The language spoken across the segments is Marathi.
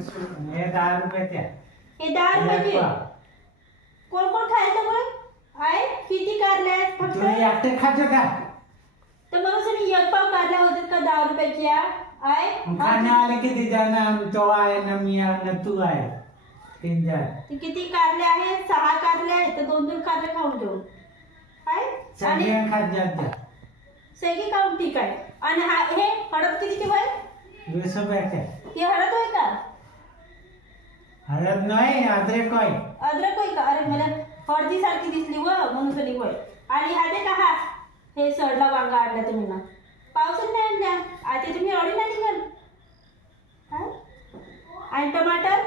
हे 10 रुपयाच्या. हे 10 रुपयाचे. कोण कोण खायचं मग आहे? किती कारले आहेत फक्त? तू एकटे खायचं का? तर मग सर एक पाव कारल्या होतात का 10 रुपयाच्या आहे? खाण्यावाले किती जण? तो आहे ना, मी आहे ना, तू आहे, 3 जण. ते किती कारले आहेत? 6 कारले आहेत तर 2-2 कारले खाऊन घेऊ काय? आणि सगळे खात जात जा. सगळी खाऊन ठीक आहे. आणि हा हे हळद कितीची बाई? 20 रुपयाच्या. ही हळद होय का? हळद नाही, अद्रक आहे. अद्रक होय का? अरे मला हळदी सारखी दिसली व म्हणून कधी होय. आणि हा ते का हा हे सडला वांगा आणला तुम्ही ना, पावसात नाही आणल्या आता तुम्ही एवढी नाही निघाल. आणि टमाटर?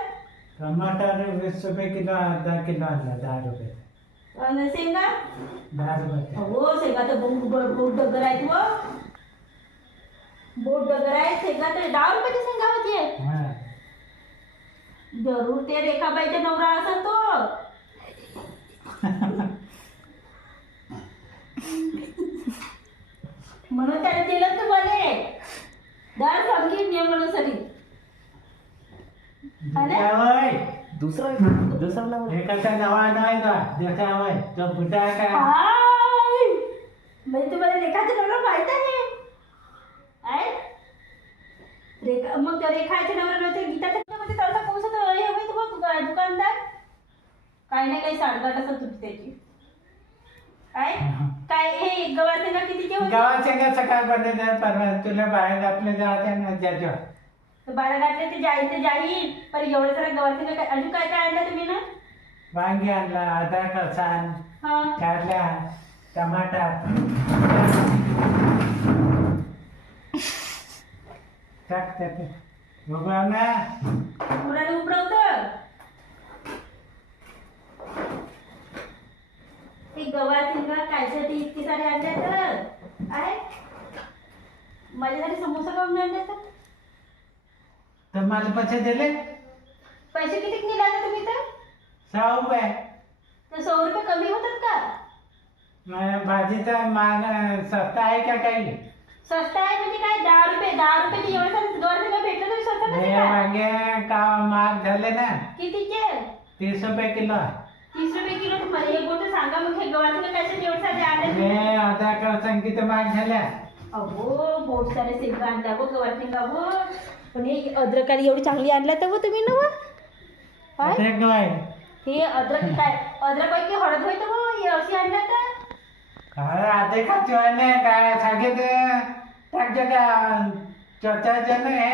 टमाटर 20 रुपये किलो, अर्धा किलो आणला 10 रुपये. आणि शेंगा? 10 रुपये. हो शेंगा तर बोट डगर आहेत व बोट डगर आहेत. शेंगा तर 10 रुपयाची शेंगा होती. हा. जरूर ते रेखाबाईचा नवरा असा तो. म्हणून त्याने दिलं तुम्हाला दर संगीत नियम म्हणून सरी. होय. दुसरा नाव एकाचा नवा नाही का जसा होय तो बुटा आहे का? हाय म्हणजे तुम्हाला रेखाचा नवरा माहित आहे? रेखा मग त्या रेखाच्या नवरा नव्हते गीताच्या मध्ये तळसा पोहोचत हे होय तुम्हाला दुकानदार काही नाही काही साडगाट असत होती त्याची. काय हे गव्हाचे ना कितीचे होते? गावाचे का सकाळ पडले परवा तुला बाहेर घातले जाते ना त्याच्या. बारा घातले ते जाईल पण एवढं जरा गव्हाचे काय अजून काय काय आणलं तुम्ही ना? वांगी आणला, अद्रक, लसूण, हा कारला, टमाटा. टाक टाक बघा ना. मुलाला उबरवतं ते गव्हाचे का कायसाठी इतकी सारे आणले तर आहे? माझ्यासाठी समोसा काढून आणले तर मला पैसे दिले पैसे किती निघाले आता तुम्ही तर? 6 रुपये. तर 100 रुपये कमी होतात का? भाजीचा माल स्वस्त आहे का काही? स्वस्त आहे म्हणजे काय? 10 रुपये एवढं गव्हाचं भेटलं तरी स्वस्त हे नाही का? वांगे का महाग झाले ना. कितीचे? 30 रुपये किलो. 30 रुपये किलो. तुम्हाला एक गोष्ट सांगा मग हे गव्हाचं काय एवढं सारे आणले? हे अद्रक संगीत महाग झाल्या. अहो बहुत सारे शेंगा आणल्या गो गव्हाच्या शेंगा हो. पण हे अद्रकाली एवढी चांगली आणल्या तर तुम्ही ना व? काय? अद्रक काय? हे अद्रक काय अद्रक पैकी हळद होय तर मग हे अशी आणल्या तर? काय अद्रकाची वाण आहे काय सांगितलं टाकते का? चौथा जण आहे.